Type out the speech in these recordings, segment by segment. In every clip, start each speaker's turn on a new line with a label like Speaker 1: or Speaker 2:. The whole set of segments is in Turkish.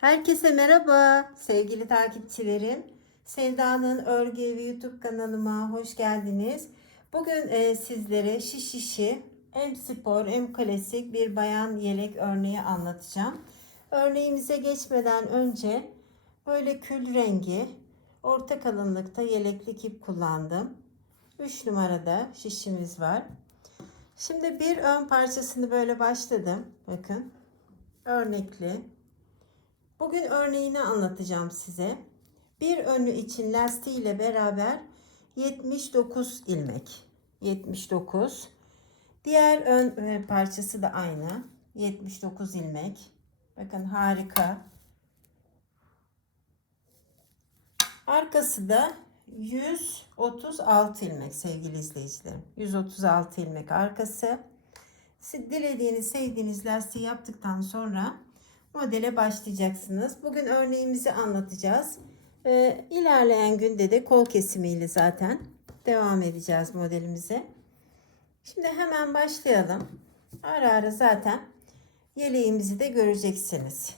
Speaker 1: Herkese merhaba sevgili takipçilerim. Sevda'nın Örgü Evi YouTube kanalıma hoş geldiniz. Bugün e, sizlere şiş şişi hem spor hem klasik bir bayan yelek örneği anlatacağım. Örneğimize geçmeden önce böyle kül rengi orta kalınlıkta yeleklik ip kullandım. 3 numarada şişimiz var. Şimdi bir ön parçasını böyle başladım. Bakın örnekli. Bugün örneğini anlatacağım size. Bir önlü için lastiği ile beraber 79 ilmek. 79. Diğer ön parçası da aynı. 79 ilmek. Bakın harika. Arkası da 136 ilmek sevgili izleyicilerim. 136 ilmek arkası. Siz dilediğiniz, sevdiğiniz lastiği yaptıktan sonra modele başlayacaksınız. Bugün örneğimizi anlatacağız. Ee, ilerleyen günde de kol kesimiyle zaten devam edeceğiz modelimize. Şimdi hemen başlayalım. Ara ara zaten yeleğimizi de göreceksiniz.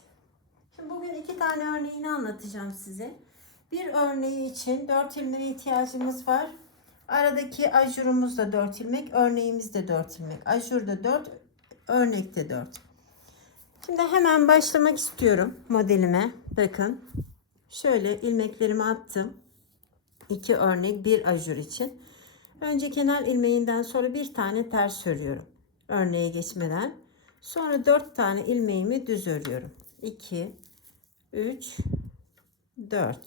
Speaker 1: Şimdi bugün iki tane örneğini anlatacağım size. Bir örneği için 4 ilmeğe ihtiyacımız var. Aradaki ajurumuz da 4 ilmek, örneğimiz de 4 ilmek. Ajur da 4, örnek de 4. Şimdi hemen başlamak istiyorum modelime. Bakın. Şöyle ilmeklerimi attım. İki örnek bir ajur için. Önce kenar ilmeğinden sonra bir tane ters örüyorum. Örneğe geçmeden. Sonra dört tane ilmeğimi düz örüyorum. 2 3 4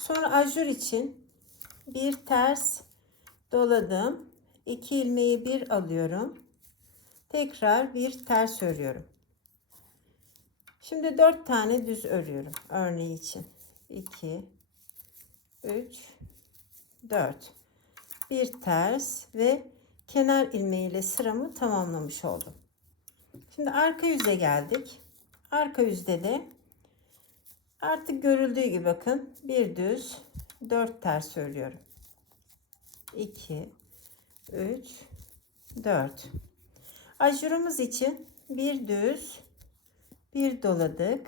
Speaker 1: Sonra ajur için bir ters doladım. 2 ilmeği bir alıyorum. Tekrar bir ters örüyorum. Şimdi 4 tane düz örüyorum örneği için. 2 3 4 bir ters ve kenar ilmeğiyle sıramı tamamlamış oldum. Şimdi arka yüze geldik. Arka yüzde de artık görüldüğü gibi bakın bir düz 4 ters örüyorum. 2 3 4 Ajurumuz için bir düz, bir doladık.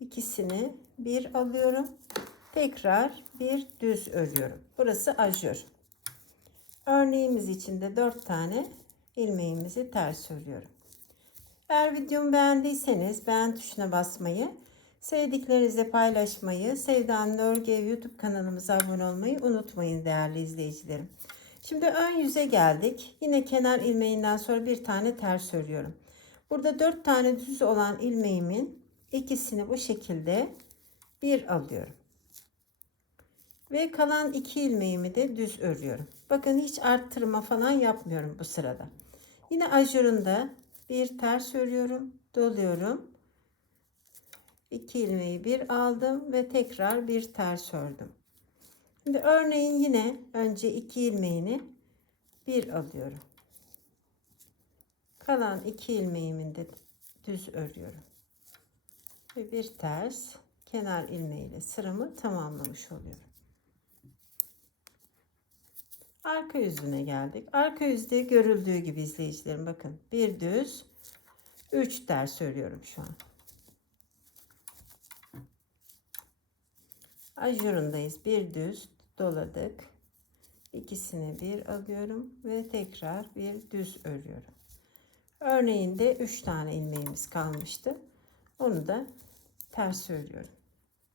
Speaker 1: İkisini bir alıyorum. Tekrar bir düz örüyorum. Burası ajur. Örneğimiz için de 4 tane ilmeğimizi ters örüyorum. Eğer videomu beğendiyseniz beğen tuşuna basmayı, sevdiklerinizle paylaşmayı, Sevda'nın Örgü YouTube kanalımıza abone olmayı unutmayın değerli izleyicilerim. Şimdi ön yüze geldik. Yine kenar ilmeğinden sonra bir tane ters örüyorum. Burada dört tane düz olan ilmeğimin ikisini bu şekilde bir alıyorum. Ve kalan iki ilmeğimi de düz örüyorum. Bakın hiç arttırma falan yapmıyorum bu sırada. Yine ajurunda bir ters örüyorum. Doluyorum. İki ilmeği bir aldım ve tekrar bir ters ördüm. Şimdi örneğin yine önce iki ilmeğini bir alıyorum. Kalan iki ilmeğimin de düz örüyorum. Ve bir ters kenar ilmeğiyle sıramı tamamlamış oluyorum. Arka yüzüne geldik. Arka yüzde görüldüğü gibi izleyicilerim bakın. Bir düz, üç ters örüyorum şu an. Ajurundayız. Bir düz, doladık. İkisini bir alıyorum ve tekrar bir düz örüyorum. Örneğinde 3 tane ilmeğimiz kalmıştı. Onu da ters örüyorum.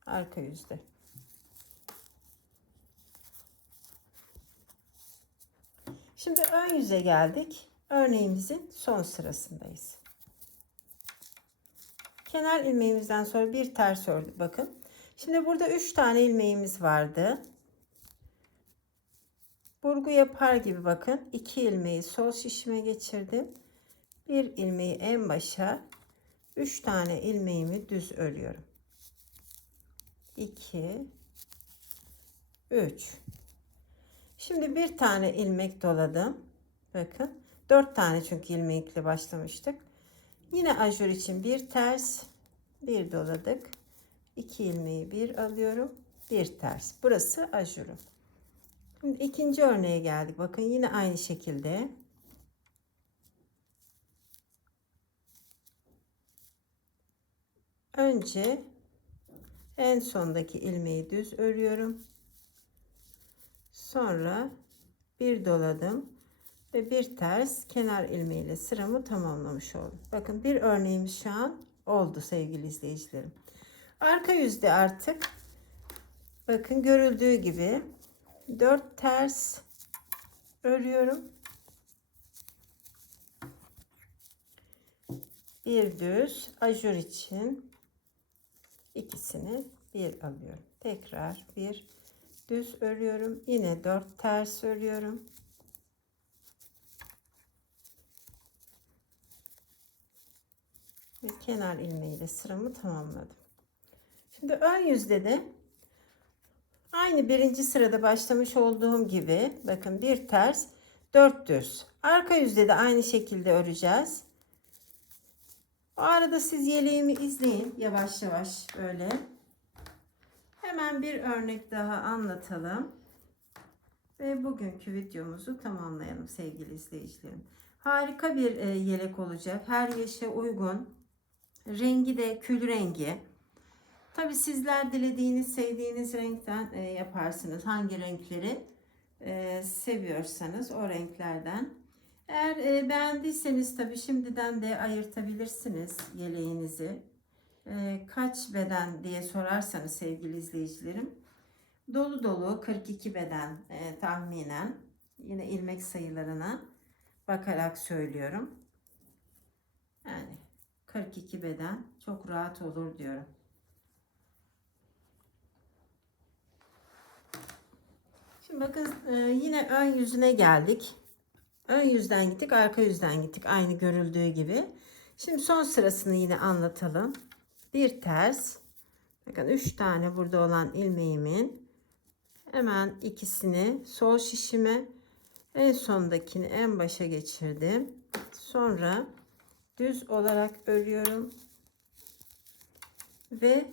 Speaker 1: Arka yüzde. Şimdi ön yüze geldik. Örneğimizin son sırasındayız. Kenar ilmeğimizden sonra bir ters ördük. Bakın. Şimdi burada 3 tane ilmeğimiz vardı. Burgu yapar gibi bakın. 2 ilmeği sol şişime geçirdim. Bir ilmeği en başa 3 tane ilmeğimi düz örüyorum. 2 3 Şimdi bir tane ilmek doladım. Bakın 4 tane çünkü ilmekle başlamıştık. Yine ajur için bir ters, bir doladık. 2 ilmeği bir alıyorum, bir ters. Burası ajurum. Şimdi ikinci örneğe geldik. Bakın yine aynı şekilde. önce en sondaki ilmeği düz örüyorum. Sonra bir doladım ve bir ters kenar ilmeğiyle sıramı tamamlamış oldum. Bakın bir örneğimiz şu an oldu sevgili izleyicilerim. Arka yüzde artık bakın görüldüğü gibi 4 ters örüyorum. Bir düz ajur için ikisini bir alıyorum. Tekrar bir düz örüyorum. Yine 4 ters örüyorum. Ve kenar ilmeğiyle sıramı tamamladım. Şimdi ön yüzde de aynı birinci sırada başlamış olduğum gibi bakın bir ters dört düz. Arka yüzde de aynı şekilde öreceğiz. O arada siz yeleğimi izleyin yavaş yavaş böyle. Hemen bir örnek daha anlatalım. Ve bugünkü videomuzu tamamlayalım sevgili izleyicilerim. Harika bir e, yelek olacak. Her yaşa uygun. Rengi de kül rengi. Tabi sizler dilediğiniz, sevdiğiniz renkten e, yaparsınız. Hangi renkleri e, seviyorsanız o renklerden. Eğer e, beğendiyseniz tabi şimdiden de ayırtabilirsiniz yeleğinizi. E, kaç beden diye sorarsanız sevgili izleyicilerim. Dolu dolu 42 beden e, tahminen. Yine ilmek sayılarına bakarak söylüyorum. Yani 42 beden çok rahat olur diyorum. Şimdi bakın e, yine ön yüzüne geldik. Ön yüzden gittik, arka yüzden gittik. Aynı görüldüğü gibi. Şimdi son sırasını yine anlatalım. Bir ters. Bakın 3 tane burada olan ilmeğimin hemen ikisini sol şişime en sondakini en başa geçirdim. Sonra düz olarak örüyorum ve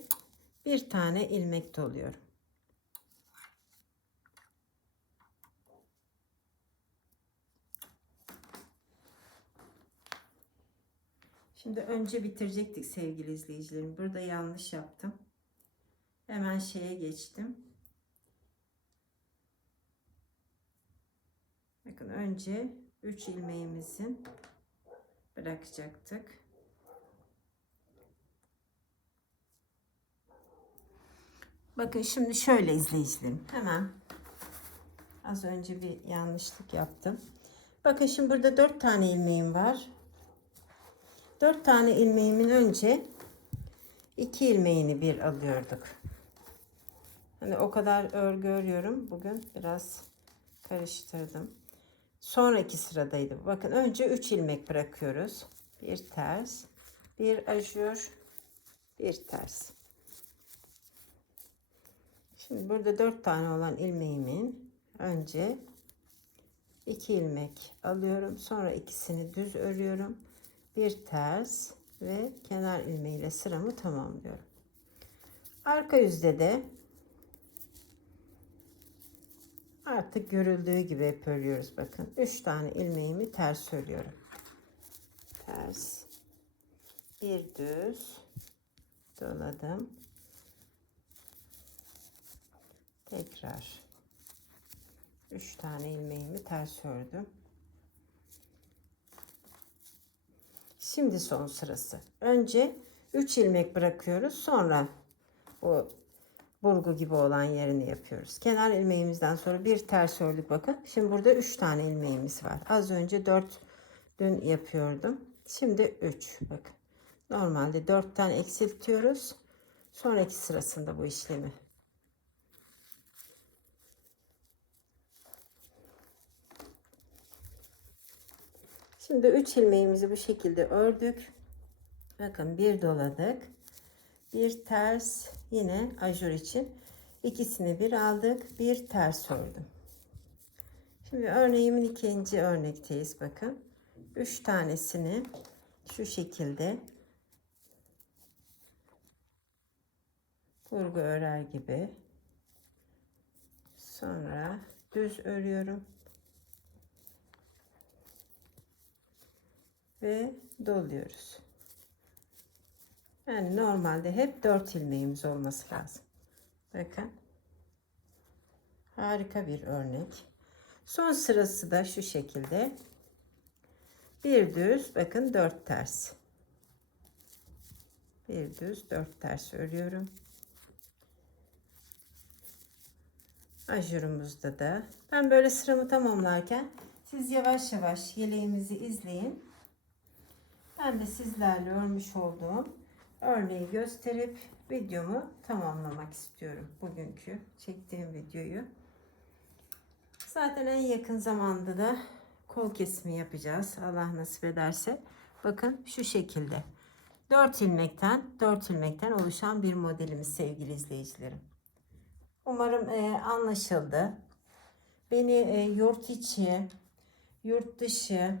Speaker 1: bir tane ilmek doluyorum. Şimdi önce bitirecektik sevgili izleyicilerim. Burada yanlış yaptım. Hemen şeye geçtim. Bakın önce 3 ilmeğimizin bırakacaktık. Bakın şimdi şöyle izleyicilerim. Hemen az önce bir yanlışlık yaptım. Bakın şimdi burada 4 tane ilmeğim var. 4 tane ilmeğimin önce 2 ilmeğini bir alıyorduk. Hani o kadar örgü örüyorum. Bugün biraz karıştırdım. Sonraki sıradaydı. Bakın önce 3 ilmek bırakıyoruz. Bir ters, bir ajur, bir ters. Şimdi burada 4 tane olan ilmeğimin önce 2 ilmek alıyorum. Sonra ikisini düz örüyorum. Bir ters ve kenar ilmeğiyle sıramı tamamlıyorum. Arka yüzde de Artık görüldüğü gibi örüyoruz bakın. 3 tane ilmeğimi ters örüyorum. Ters. Bir düz. Doladım. Tekrar. 3 tane ilmeğimi ters ördüm. Şimdi son sırası. Önce 3 ilmek bırakıyoruz. Sonra o burgu gibi olan yerini yapıyoruz. Kenar ilmeğimizden sonra bir ters ördük bakın. Şimdi burada 3 tane ilmeğimiz var. Az önce 4 dün yapıyordum. Şimdi 3 bakın. Normalde 4 tane eksiltiyoruz. Sonraki sırasında bu işlemi Şimdi 3 ilmeğimizi bu şekilde ördük. Bakın bir doladık. Bir ters yine ajur için ikisini bir aldık. Bir ters ördüm. Şimdi örneğimin ikinci örnekteyiz bakın. Üç tanesini şu şekilde kurgu örer gibi. Sonra düz örüyorum ve doluyoruz Yani normalde hep 4 ilmeğimiz olması lazım. Bakın. Harika bir örnek. Son sırası da şu şekilde. Bir düz bakın 4 ters. Bir düz 4 ters örüyorum. Ajurumuzda da. Ben böyle sıramı tamamlarken siz yavaş yavaş yeleğimizi izleyin. Ben de sizlerle örmüş olduğum örneği gösterip videomu tamamlamak istiyorum. Bugünkü çektiğim videoyu. Zaten en yakın zamanda da kol kesimi yapacağız. Allah nasip ederse. Bakın şu şekilde. 4 ilmekten 4 ilmekten oluşan bir modelimiz sevgili izleyicilerim. Umarım e, anlaşıldı. Beni e, yurt içi, yurt dışı